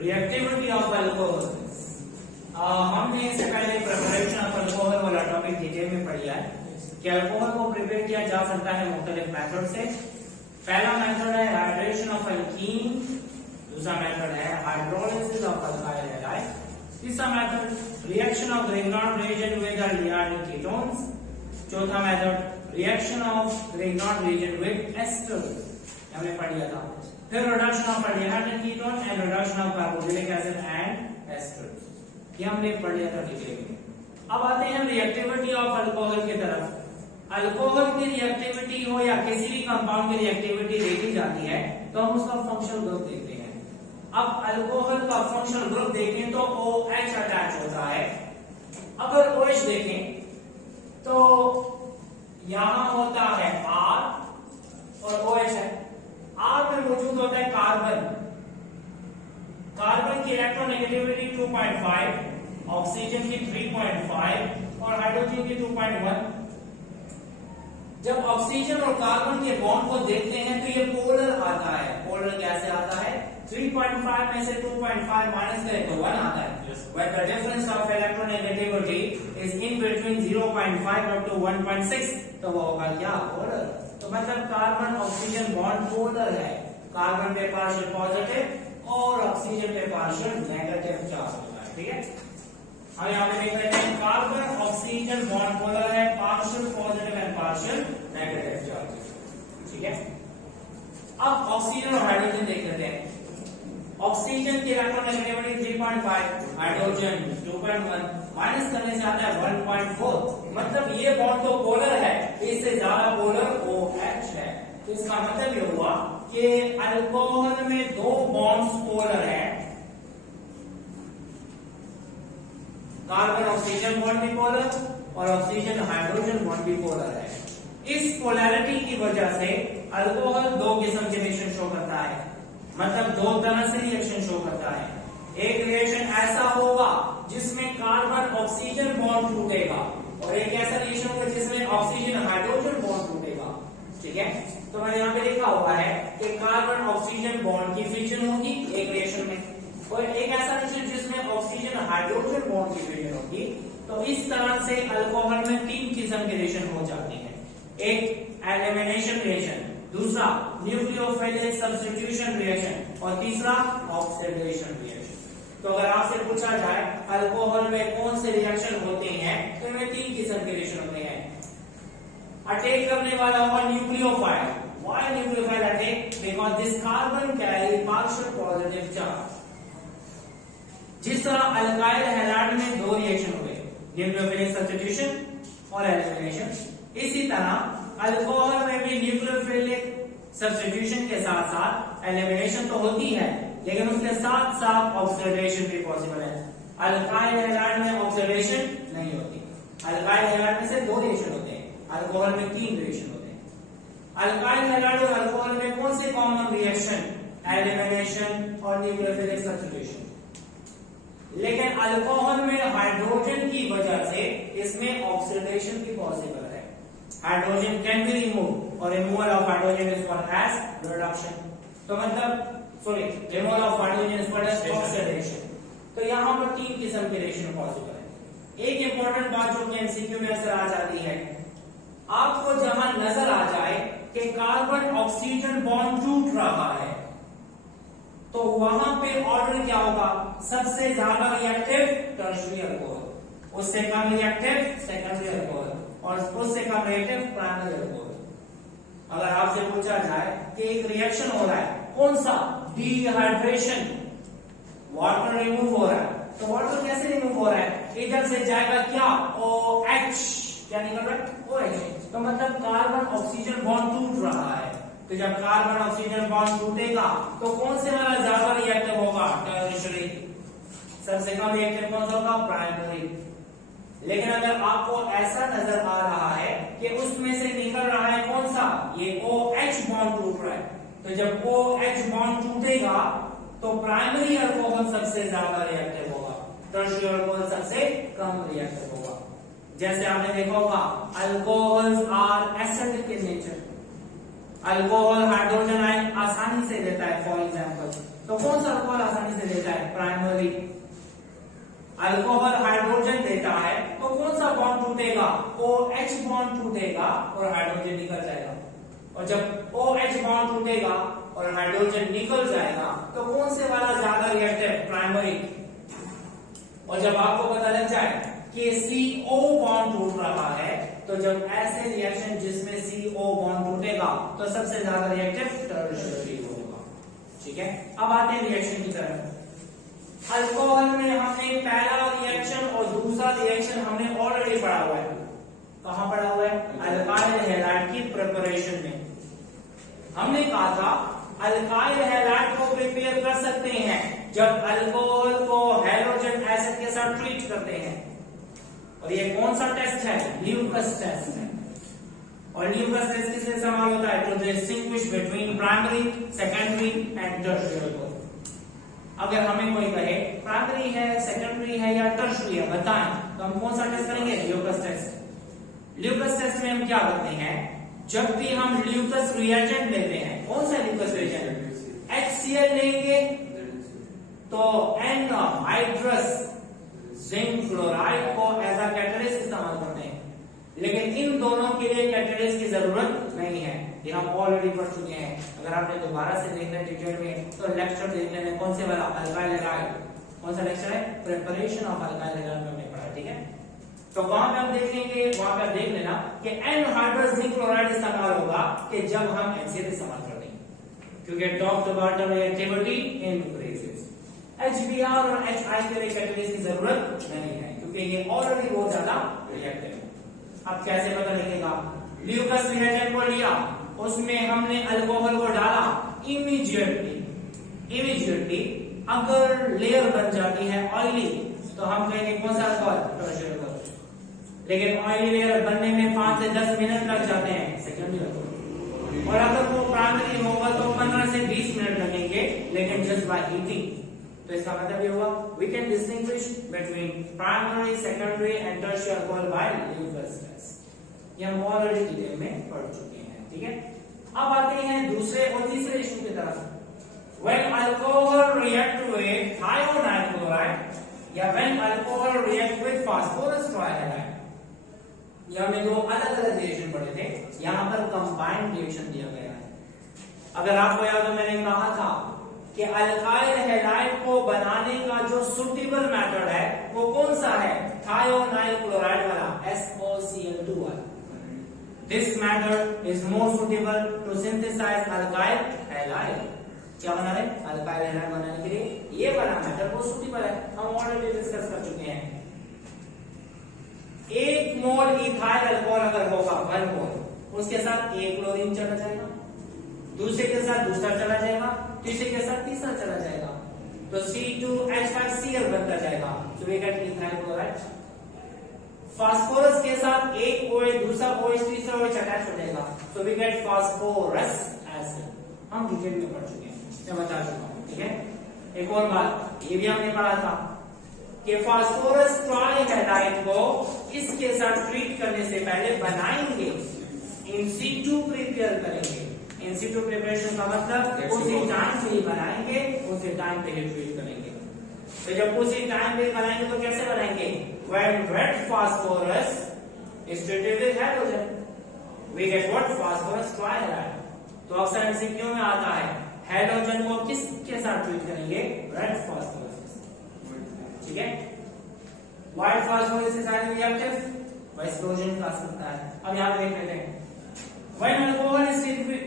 Reactivity of alcohol. हमने इससे पहले प्रिपरेशन ऑफ अल्कोहल वाला टॉपिक डिटेल में पढ़ा है कि अल्कोहल को प्रिपेयर किया जा सकता है मुख्तलिफ मेथड से। पहला मेथड है हाइड्रेशन ऑफ एल्कीन, दूसरा मेथड है हाइड्रोलिसिस ऑफ अल्काइल हैलाइड, तीसरा method reaction of Grignard reagent with aldehyde ketones, चौथा method reaction of Grignard reagent with esters हमने पढ़ लिया था। फिर reduction of aldehyde ketone and reduction of carboxylic acid and esters, ये हमने पढ़ लिया था डिटेल में। अब आते हैं रिएक्टिविटी ऑफ अल्कोहल की तरफ। अल्कोहल की रिएक्टिविटी हो या किसी भी कंपाउंड की रिएक्टिविटी देखी जाती है तो हम उसका फंक्शनल ग्रुप देखते हैं। अब अल्कोहल का फंक्शनल ग्रुप देखें तो OH अटैच होता है। अगर OH देखें तो यहां होता है R और OH है। R में मौजूद होता है कार्बन। कार्बन की इलेक्ट्रोनेगेटिविटी 2.5, ऑक्सीजन की 3.5 और हाइड्रोजन की 2.1। जब ऑक्सीजन और कार्बन के बॉन्ड को देखते हैं तो ये पोलर आता है। पोलर कैसे आता है? 3.5 में से 2.5 माइनस करें तो 1 आता है। When the difference of electronegativity is in between 0.5 up to 1.6 तो वो होगा क्या? पोलर। तो मतलब कार्बन ऑक्सीजन बॉन्ड पोलर है। कार्बन पे पार्शियल पॉजिटिव और ऑक्सीजन पे पार्शियल नेगेटिव चार्ज होता है। ठीक है, हम यहाँ पे देख रहे हैं कार्बन ऑक्सीजन बॉन्ड पोलर है, partial positive and partial negative charge. ठीक है, अब ऑक्सीजन और हाइड्रोजन देख लेते हैं। ऑक्सीजन की इलेक्ट्रोनेगेटिविटी 3.5, हाइड्रोजन 2.1, माइनस करने से आता है 1.4। मतलब ये बॉन्ड तो पोलर है, इससे ज्यादा पोलर OH है। तो इसका मतलब ये हुआ कि अल्कोहल में दो बॉन्ड्स पोलर है। कार्बन ऑक्सीजन बॉन्ड भी पोलर और ऑक्सीजन हाइड्रोजन बॉन्ड भी पोलर है। इस पोलैरिटी की वजह से अल्कोहल दो किस्म के रिएक्शन शो करता है, मतलब दो तरह से रिएक्शन शो करता है। एक रिएक्शन ऐसा होगा जिसमें कार्बन ऑक्सीजन बॉन्ड टूटेगा और एक ऐसा रिएक्शन होगा जिसमें ऑक्सीजन हाइड्रोजन बॉन्ड टूटेगा। ठीक है, तो मैंने यहाँ पे लिखा हुआ है कि कार्बन ऑक्सीजन बॉन्ड की फ्यूजन होगी एक रिएक्शन में और एक ऐसा रिएक्शन जिसमें ऑक्सीजन हाइड्रोजन बॉन्ड की फ्यूजन होगी। तो इस तरह से अल्कोहल में तीन किस्म के रिएक्शन हो जाते हैं। एक एलिमिनेशन रिएक्शन, दूसरा न्यूक्लियोफिलिक सब्स्टिट्यूशन रिएक्शन और तीसरा ऑक्सीडेशन रिएक्शन। तो अगर आपसे पूछा जाए अल्कोहल में कौन से रिएक्शन होते हैं तो इनमें तीन किस्म के रिएक्शन होते हैं। अटैक करने वाला होगा nucleophile. Why nucleophile attack? Because this carbon carry partial positive charge. जिस तरह अल्काइल हैलाइड में दो रिएक्शन हुए, न्यूक्लियोफिलिक सब्स्टिट्यूशन और एलिमिनेशन, इसी तरह अल्कोहल में भी न्यूक्लियोफिलिक सब्स्टिट्यूशन के साथ साथ एलिमिनेशन तो होती है लेकिन उसके साथ साथ ऑक्सीडेशन भी पॉसिबल है। अल्काइल हैलाइड में ऑक्सीडेशन नहीं होती। अल्काइल हैलाइड में से दो रिएक्शन होते हैं, अल्कोहल में तीन रिएक्शन होते हैं। अल्काइल हैलाइड और अल्कोहल में कौन से कॉमन रिएक्शन? एलिमिनेशन और न्यूक्लियोफिलिक सब्स्टिट्यूशन। लेकिन अल्कोहल में हाइड्रोजन की वजह से इसमें ऑक्सीडेशन भी पॉसिबल है। हाइड्रोजन कैन बी रिमूव और removal of hydrogen is called as reduction. तो मतलब removal of hydrogen is called as oxidation. तो यहां पर तीन किस्म के रिएक्शन पॉसिबल है। एक इंपॉर्टेंट बात जो कि एमसीक्यू में अक्सर आ जाती है, आपको जहां नजर आ जाए कि कार्बन ऑक्सीजन बॉन्ड टूट रहा है तो वहां पे ऑर्डर क्या होगा? सबसे ज्यादा रिएक्टिव टर्शियरी अल्कोहल, उससे कम रिएक्टिव सेकेंडरी अल्कोहल और उससे कम रिएक्टिव प्राइमरी अल्कोहल। अगर आपसे पूछा जाए कि एक रिएक्शन हो रहा है कौन सा? डिहाइड्रेशन, वाटर रिमूव हो रहा है। तो वाटर कैसे रिमूव हो रहा है? इधर से जाएगा क्या? OH, क्या निकल रहा है? OH। तो मतलब कार्बन ऑक्सीजन बॉन्ड टूट रहा है। तो जब कार्बन ऑक्सीजन बॉन्ड टूटेगा तो कौन से वाला ज्यादा रिएक्टिव होगा? टर्शियरी। सबसे कम रिएक्टिव कौन सा होगा? प्राइमरी। लेकिन अगर आपको ऐसा नजर आ रहा है कि उसमें से निकल रहा है कौन सा? ये OH बॉन्ड टूट रहा है। तो जब OH बॉन्ड टूटेगा तो प्राइमरी अल्कोहल सबसे ज्यादा रिएक्टिव होगा, टर्शियरी अल्कोहल सबसे कम रिएक्टिव होगा। जैसे आपने देखा होगा alcohols are acidic in nature. Alcohol hydrogen ion आसानी से देता है फॉर एग्जांपल। तो कौन सा अल्कोहल आसानी से देता है? प्राइमरी। अल्कोहल हाइड्रोजन देता है तो कौन सा बॉन्ड टूटेगा? OH बॉन्ड टूटेगा और हाइड्रोजन निकल जाएगा। और जब OH बॉन्ड टूटेगा और हाइड्रोजन निकल जाएगा तो कौन से वाला ज्यादा रिएक्टिव? प्राइमरी। और जब आपको पता लग जाए कि CO बॉन्ड टूट रहा है तो जब ऐसे रिएक्शन जिसमें CO बॉन्ड टूटेगा तो सबसे ज्यादा रिएक्टिव टर्शियरी होगा। ठीक है, अब आते हैं रिएक्शन की तरफ। अल्कोहल में हमने पहला रिएक्शन और दूसरा रिएक्शन हमने ऑलरेडी पढ़ा हुआ है। कहां पढ़ा हुआ है? अल्काइल हैलाइड की प्रिपरेशन में। हमने कहा था अल्काइल हैलाइड को प्रिपेयर कर सकते हैं जब अल्कोहल को हैलोजन एसिड के साथ ट्रीट करते हैं। और ये कौन सा टेस्ट है? ल्यूकस टेस्ट है। और ल्यूकस टेस्ट किससे इस्तेमाल होता है? To distinguish between primary, secondary and tertiary alcohol. अगर हमें कोई कहे प्राइमरी है, सेकेंडरी है या टर्शियरी है बताएं, तो हम कौन सा टेस्ट करेंगे? Lucas test. ल्यूकस टेस्ट में हम क्या करते हैं? जब भी हम ल्यूकस रिएजेंट लेते हैं, कौन सा ल्यूकस रिएजेंट? HCl लेंगे तो एनहाइड्रस जिंक क्लोराइड को एज अ कैटलिस्ट इस्तेमाल करते हैं। लेकिन इन दोनों के लिए कैटलिस्ट की जरूरत नहीं है, ये हम ऑलरेडी पढ़ चुके हैं। अगर आपने दोबारा से देखना है डिटेल में तो लेक्चर देख लेना। कौन से वाला? Alkyl halide. कौन सा लेक्चर है? प्रिपरेशन ऑफ अल्काइल हैलाइड में हमने पढ़ा। ठीक है, तो वहां पे हम देखेंगे, वहां पे आप देख लेना कि एनहाइड्रस जिंक क्लोराइड इस्तेमाल होगा कि जब हम HCl इस्तेमाल कर देंगे, क्योंकि top to bottom reactivity increases. HBr और HI के लिए कैटलिस्ट की जरूरत नहीं है क्योंकि ये ऑलरेडी बहुत ज्यादा रिएक्टिव है। अब कैसे पता लगेगा? ल्यूकस रिएजेंट को लिया, उसमें हमने अल्कोहल को डाला, इमीडिएटली अगर लेयर बन जाती है ऑयली तो हम कहेंगे कौन सा अल्कोहल? Tertiary alcohol. लेकिन ऑयली लेयर बनने में 5 से 10 मिनट लग जाते हैं, सेकेंडरी अल्कोहल। और अगर वो प्राइमरी होगा तो 15 से 20 मिनट लगेंगे, लेकिन जस्ट बाय हीटिंग। तो इसका मतलब ये हुआ we can distinguish between primary, secondary and tertiary alcohol by Lucas test. ये हम ऑलरेडी डिटेल में पढ़ चुके हैं। ठीक है, अब आते हैं दूसरे और तीसरे इशू की तरफ। When alcohol react with thionyl chloride या when alcohol react with phosphorus trihalide, ये हमने दो अलग अलग रिएक्शन पढ़े थे, यहाँ पर कंबाइंड रिएक्शन दिया गया है। अगर आपको याद हो मैंने कहा था कि अल्काइल हैलाइड को बनाने का जो सुटेबल मेथड है वो कौन सा है? थायोनाइल क्लोराइड वाला, SOCl2 वाला। This method is more suitable to synthesise alkyl halide. क्या बना रहे? अल्काइल हैलाइड बनाने के लिए ये वाला मेथड वो सुटेबल है, हम ऑलरेडी डिस्कस कर चुके हैं। 1 मोल इथाइल अल्कोहल अगर होगा 1 मोल, उसके साथ 1 क्लोरीन चला जाएगा, दूसरे के साथ दूसरा चला जाएगा, तीसरे के साथ तीसरा चला जाएगा, तो C2H5Cl बनता जाएगा। तो we get ethyl chloride. Phosphorus के साथ एक OH, दूसरा OH, तीसरा OH अटैच हो जाएगा, तो वी गेट फास्फोरस एसिड। हम डिटेल में पढ़ चुके हैं, मैं बता चुका हूं। ठीक है, एक और बात ये भी हमने पढ़ा था कि फास्फोरस ट्राइहैलाइड को इसके साथ ट्रीट करने से पहले बनाएंगे, इन situ प्रिपेयर करेंगे। इन situ प्रिपरेशन का मतलब उसी टाइम पे ही बनाएंगे, उसी टाइम पे ही ट्रीट करेंगे। तो जब उसी टाइम पे बनाएंगे तो कैसे बनाएंगे? When red phosphorus is treated with halogen, we get what? Phosphorus trihalide। तो अक्सर एमसीक्यू में आता है हैलोजन को किसके साथ ट्रीट करेंगे? Red phosphorus. ठीक है, white phosphorus is highly reactive, वाइस्कोजन का सकता है। अब यहां देख लेते हैं when alcohol is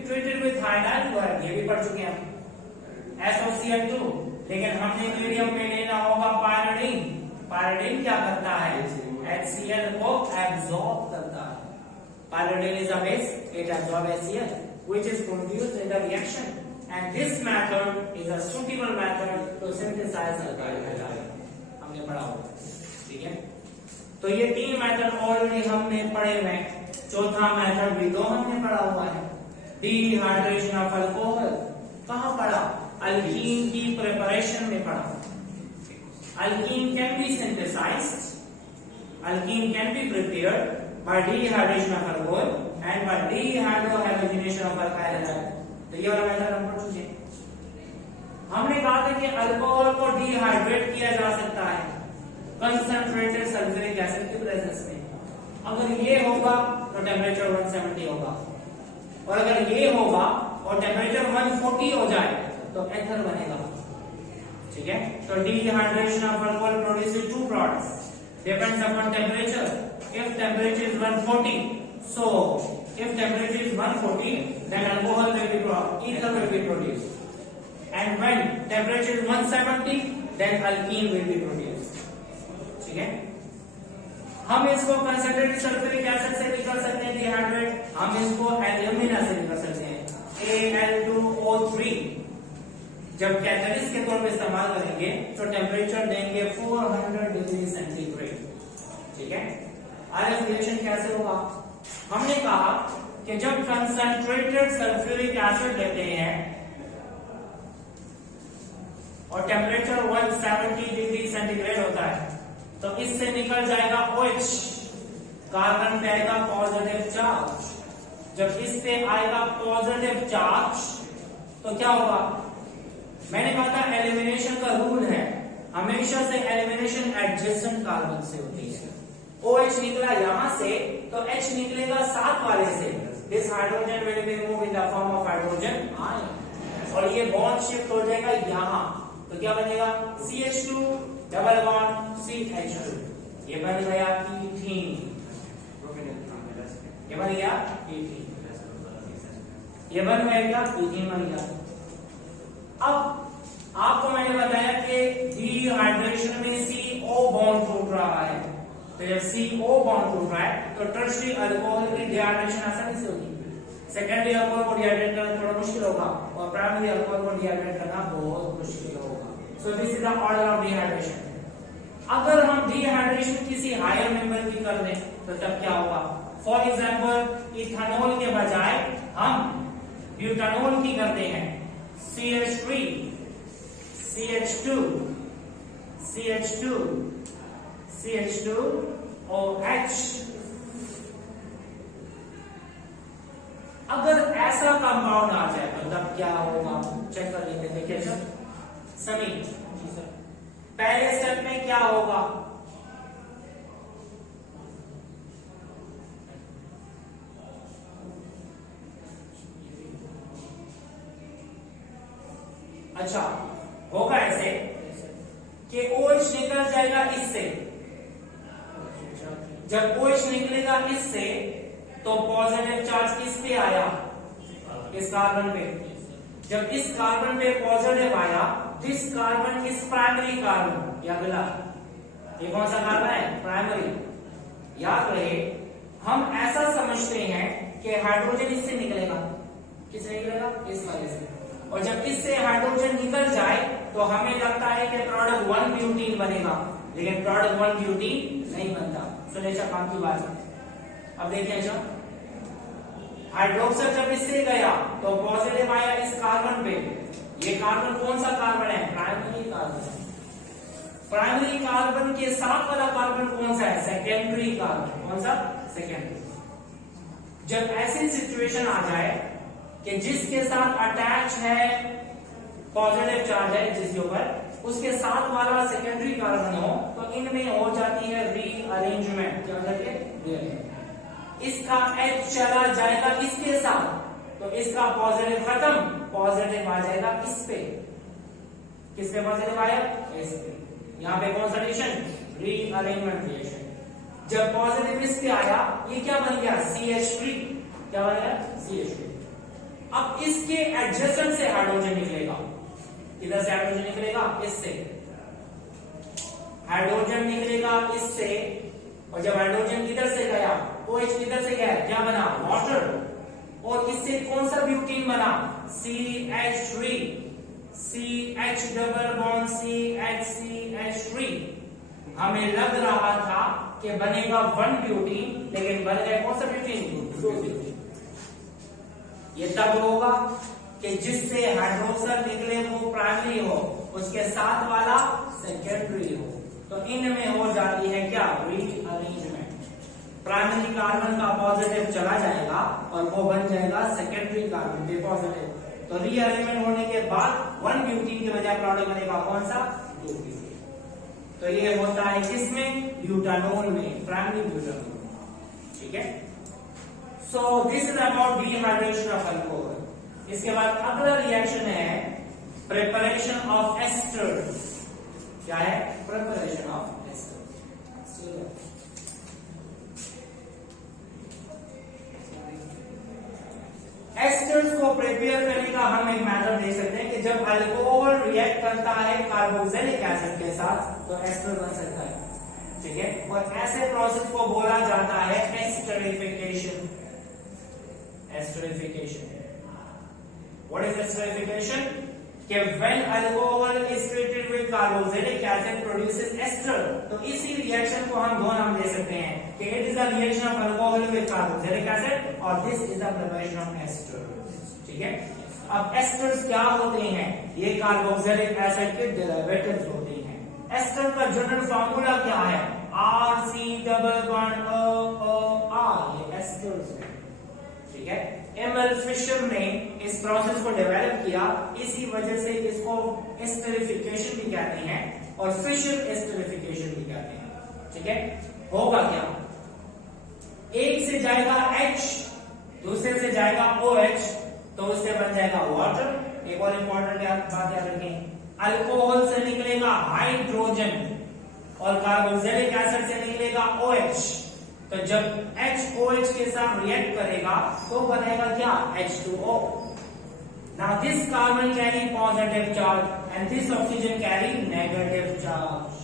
treated with हाइड्राइल क्लोराइड, ये भी पढ़ चुके हैं SOCl2, लेकिन हमने मीडियम में लेना होगा पायरिडीन। पायरिडीन क्या करता है? HCl को एब्सॉर्ब करता है। Pyridine is a base, it absorbs HCl, which is produced in the reaction, and this method is a suitable method to synthesize alkyl halide। हमने पढ़ा होगा। ठीक है, तो ये 3 मेथड ऑलरेडी हमने पढ़े हुए हैं। चौथा मेथड भी 2 हमने पढ़ा हुआ है, डिहाइड्रेशन ऑफ अल्कोहल। कहाँ पढ़ा? अल्कीन की प्रिपरेशन में पढ़ा। Alkene can be synthesised, alkene can be prepared by dehydration of alcohol and by dehydrohalogenation of alkyl halide। तो ये वाला मेथड हम पढ़ चुके हैं। हमने कहा था कि अल्कोहल को डिहाइड्रेट किया जा सकता है कंसंट्रेटेड सल्फ्यूरिक एसिड की प्रेजेंस में। अगर ये होगा तो टेम्परेचर 170 होगा, और अगर ये होगा और टेम्परेचर 140 हो जाए तो एथर बनेगा। ठीक है, तो dehydration of alcohol produces two products depends upon temperature. If temperature is 140, so if temperature is 140, then alcohol will be ether will be produced, and when temperature is 170, then alkene will be produced. ठीक है, हम इसको concentrated sulphuric acid से निकाल सकते हैं dehydrate, हम इसको एल्यूमिना से निकाल सकते हैं Al2O3। जब कैटलिस्ट के तौर पे इस्तेमाल करेंगे तो टेम्परेचर देंगे 400 डिग्री सेंटीग्रेड। ठीक है, आरएफ रिएक्शन कैसे होगा? हमने कहा कि जब कंसंट्रेटेड सल्फ्यूरिक एसिड लेते हैं और टेम्परेचर 170 डिग्री सेंटीग्रेड होता है तो इससे निकल जाएगा OH, कार्बन पे आएगा पॉजिटिव चार्ज। जब इस पे आएगा पॉजिटिव चार्ज तो क्या होगा? मैंने कहा था एलिमिनेशन का रूल है, हमेशा से एलिमिनेशन एडजेसेंट कार्बन से होती है। OH निकला यहां से तो H निकलेगा साथ वाले से। This hydrogen will be remove in the form of hydrogen ion, और ये बॉन्ड शिफ्ट हो जाएगा यहां, तो क्या बनेगा? CH2 डबल बॉन्ड CH2, ये बन गया ईथीन। ये बन गया ईथीन, ये बन गया ईथीन बन गया। अब आपको मैंने बताया कि डिहाइड्रेशन में CO बॉन्ड टूट रहा है, तो जब CO बॉन्ड टूट रहा है तो टर्शियरी अल्कोहल की डिहाइड्रेशन आसानी से होगी। सेकेंडरी अल्कोहल को डिहाइड्रेट करना थोड़ा मुश्किल होगा और प्राइमरी अल्कोहल को डिहाइड्रेट करना बहुत मुश्किल होगा। So this is the order of dehydration. अगर हम डिहाइड्रेशन किसी हायर मेंबर की कर लें तो तब क्या होगा? फॉर एग्जांपल इथेनॉल के बजाय हम ब्यूटानॉल की करते हैं, CH3 CH2 CH2 CH2OH। अगर ऐसा कंपाउंड आ जाए तो तब क्या होगा? चेक कर लेते हैं। देखिए सर, समी पहले स्टेप में क्या होगा? अच्छा, होगा ऐसे कि OH निकल जाएगा इससे। जब OH निकलेगा इससे तो पॉजिटिव चार्ज किस पे आया? इस कार्बन पे। जब इस कार्बन पे पॉजिटिव आया, this carbon is primary carbon, या अगला ये कौन सा कार्बन है? प्राइमरी। याद रहे, हम ऐसा समझते हैं कि हाइड्रोजन इससे निकलेगा। किससे निकलेगा? इस वाले से। और जब इससे हाइड्रोजन निकल जाए तो हमें लगता है कि प्रोडक्ट 1 ब्यूटीन बनेगा, लेकिन प्रोडक्ट 1 ब्यूटीन नहीं बनता। सुनेशा काम की बात है। अब देखिए अच्छा, हाइड्रोक्साइड जब इससे गया तो पॉजिटिव आया इस कार्बन पे। ये कार्बन कौन सा कार्बन है? Primary carbon. प्राइमरी कार्बन के साथ वाला कार्बन कौन सा है? Secondary carbon. कौन सा? सेकेंडरी। जब ऐसी सिचुएशन आ जाए कि जिसके साथ अटैच है पॉजिटिव चार्ज है जिसके ऊपर, उसके साथ वाला सेकेंडरी कार्बन हो तो इनमें हो जाती है रीअरेंजमेंट। क्या हो जाती है? रीअरेंजमेंट। इसका H चला जाएगा इसके साथ तो इसका पॉजिटिव खत्म, पॉजिटिव आ जाएगा इस पे। किस पे पॉजिटिव आया? इस पे। यहाँ पे कौन सा रिएक्शन? Rearrangement reaction. जब पॉजिटिव इस पे आया, ये क्या बन गया? CH3। क्या बन गया? CH3। अब इसके एडजेसेंट से हाइड्रोजन निकलेगा। इधर से हाइड्रोजन निकलेगा, इससे हाइड्रोजन निकलेगा इससे, और जब हाइड्रोजन इधर से गया, OH इधर से गया, क्या बना? वाटर। और इससे कौन सा ब्यूटीन बना? CH3, CH double bond CH3। हमें लग रहा था कि बनेगा 1 ब्यूटीन, लेकिन बन गया कौन सा ब्यूटीन? 2 ब्यूटीन। ये तब होगा कि जिससे हाइड्रोक्साइड निकले वो प्राइमरी हो, उसके साथ वाला सेकेंडरी हो, तो इनमें हो जाती है क्या? रीअरेंजमेंट। प्राइमरी कार्बन का पॉजिटिव चला जाएगा और वो बन जाएगा सेकेंडरी कार्बन पे पॉजिटिव। तो रीअरेंजमेंट होने के बाद 1 ब्यूटीन की बजाय प्रोडक्ट बनेगा कौन सा, 2 ब्यूटीन। तो ये होता है किसमें, ब्यूटानोल में, प्राइमरी ब्यूटानोल। ठीक है, so this is about dehydration of alcohol. इसके बाद अगला रिएक्शन है प्रिपरेशन ऑफ एस्टर। क्या है, प्रिपरेशन ऑफ एस्टर। एस्टर्स को प्रिपेयर करने का हम एक मेथड दे सकते हैं कि जब अल्कोहल रिएक्ट करता है कार्बोक्सिलिक एसिड के साथ तो एस्टर बन सकता है। ठीक है, और ऐसे प्रोसेस को बोला जाता है esterification. Esterification, what is esterification? कि when alcohol is treated with carboxylic acid produces ester, तो इसी रिएक्शन को हम दो नाम दे सकते हैं कि it is a reaction of alcohol with carboxylic acid और this is the preparation of ester। ठीक है, अब एस्टर्स क्या होते हैं, ये कार्बोक्सिलिक एसिड के डेरिवेटिव्स होते हैं। एस्टर का जनरल फार्मूला क्या है, RC डबल बॉन्ड OR, ये एस्टर्स है। ठीक है, एमएल फिशर ने इस प्रोसेस को डेवलप किया, इसी वजह से इसको एस्टरिफिकेशन भी कहते हैं और फिशर एस्टरिफिकेशन भी कहते हैं। ठीक है, होगा क्या, एक से जाएगा H, दूसरे से जाएगा OH, तो उससे बन जाएगा वाटर। एक और इंपॉर्टेंट बात याद रखें, अल्कोहल से निकलेगा हाइड्रोजन और कार्बोक्सिलिक एसिड से निकलेगा OH। तो जब HOH के साथ रिएक्ट करेगा तो बनेगा क्या, H2O। Now this carbon carry positive charge and this oxygen carry negative charge।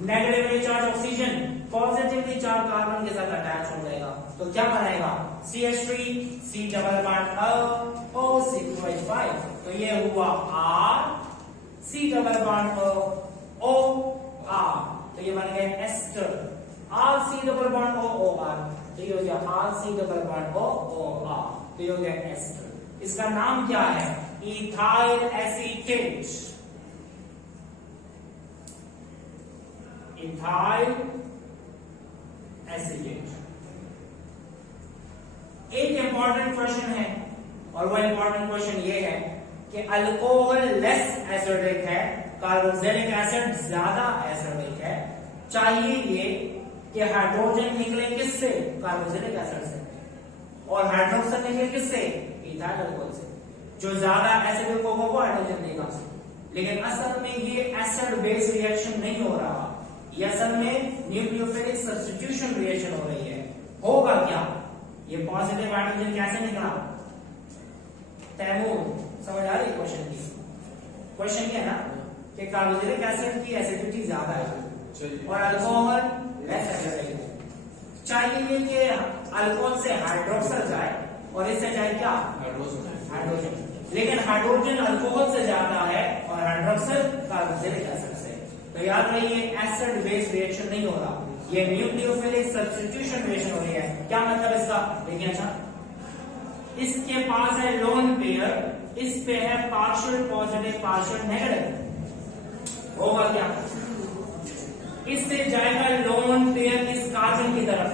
Negatively charge oxygen positively charge carbon के साथ अटैच हो जाएगा तो क्या बनाएगा, CH3 C double bond O O6H5। तो ये हुआ R C double bond O R, तो ये बन गया ester. R C double bond O O R, तो ये हो गया R C double bond O O R, तो ये हो गया एस्टर। इसका नाम क्या है, इथाइल एसीटेट। Ethyl acetate. एक इंपॉर्टेंट क्वेश्चन है और वो इंपॉर्टेंट क्वेश्चन ये है कि अल्कोहल लेस एसिडिक है, कार्बोक्सिलिक एसिड ज्यादा एसिडिक है, चाहिए ये कि हाइड्रोजन निकले किससे, कार्बोक्सिलिक एसिड से, और हाइड्रोक्साइड निकले किससे, इथाइल अल्कोहल से। जो ज्यादा एसिडिक होगा वो हाइड्रोजन देगा, लेकिन असल में ये एसिड बेस रिएक्शन नहीं हो रहा, ये असल में न्यूक्लियोफिलिक सब्स्टिट्यूशन रिएक्शन हो रही है। होगा क्या, ये पॉजिटिव हाइड्रोजन कैसे निकला, तैमूर समझ आ रही है क्वेश्चन की? क्वेश्चन क्या है ना कि कार्बोक्सिलिक एसिड की एसिडिटी ज्यादा है और अल्कोहल लेस एसिडिक है, चाहिए कि अल्कोहल से हाइड्रोक्साइड जाए और इससे जाए क्या, हाइड्रोजन, लेकिन हाइड्रोजन अल्कोहल से जाता है और हाइड्रोक्साइड कार्बोक्सिलिक एसिड से। तो याद रखिए एसिड बेस रिएक्शन नहीं हो रहा, ये न्यूक्लियोफिलिक सब्स्टिट्यूशन रिएक्शन हो रही है। क्या मतलब इसका, देखिए अच्छा, इसके पास है लोन पेयर, इस पे है पार्शियल पॉजिटिव पार्शियल नेगेटिव, होगा क्या, इससे जाएगा लोन पेयर इस कार्बन की तरफ,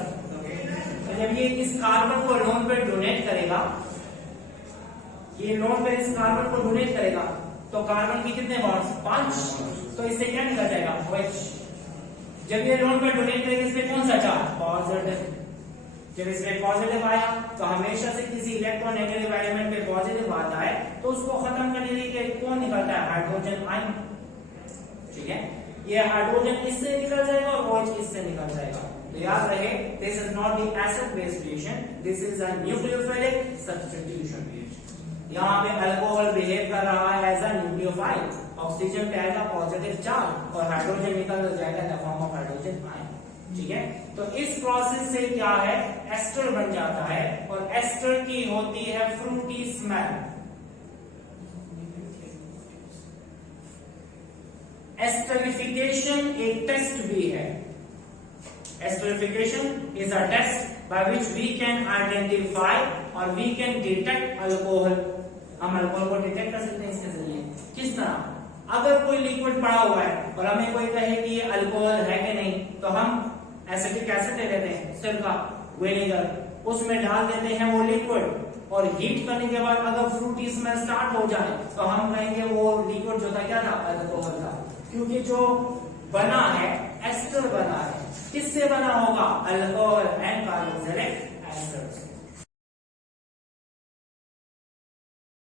तो जब ये इस कार्बन को लोन पेयर डोनेट करेगा, ये लोन पेयर इस कार्बन को डोनेट करेगा, तो कार्बन की कितने बॉन्ड्स, 5, तो इससे क्या निकल जाएगा, OH। जब ये लोन पेयर डोनेट करेगा इसमें कौन सा चार्ज, पॉजिटिव, जब इसमें पॉजिटिव आया तो हमेशा से किसी इलेक्ट्रोनेगेटिव एलिमेंट पे पॉजिटिव आता है तो उसको खत्म करने के लिए कौन निकलता है, हाइड्रोजन आयन। ठीक है, ये हाइड्रोजन इससे निकल जाएगा और OH इससे निकल जाएगा। तो याद रहे, this is not the acid based reaction, this is a nucleophilic substitution reaction. यहाँ पे अल्कोहल बिहेव कर रहा है एज अ न्यूक्लियोफाइल, ऑक्सीजन पे आएगा पॉजिटिव चार्ज और हाइड्रोजन निकल जाएगा in the form of hydrogen ion. ठीक है, तो इस प्रोसेस से क्या है, एस्टर बन जाता है और एस्टर की होती है फ्रूटी स्मेल। एस्टरिफिकेशन एक टेस्ट भी है, esterification is a test by which we can identify और वी कैन डिटेक्ट अल्कोहल। हम अल्कोहल को डिटेक्ट कर सकते हैं इसके जरिए। किस तरह, अगर कोई लिक्विड पड़ा हुआ है और हमें कोई कहे कि ये अल्कोहल है कि नहीं, तो हम एसिटिक एसिड ले लेते हैं, सिरका, विनेगर, उसमें डाल देते हैं वो लिक्विड, और हीट करने के बाद अगर फ्रूटी स्मेल स्टार्ट हो जाए तो हम कहेंगे वो लिक्विड जो था क्या था, अल्कोहल था, क्योंकि जो बना है एस्टर बना है, किससे बना होगा, अल्कोहल एंड कार्बोक्सिलिक एसिड।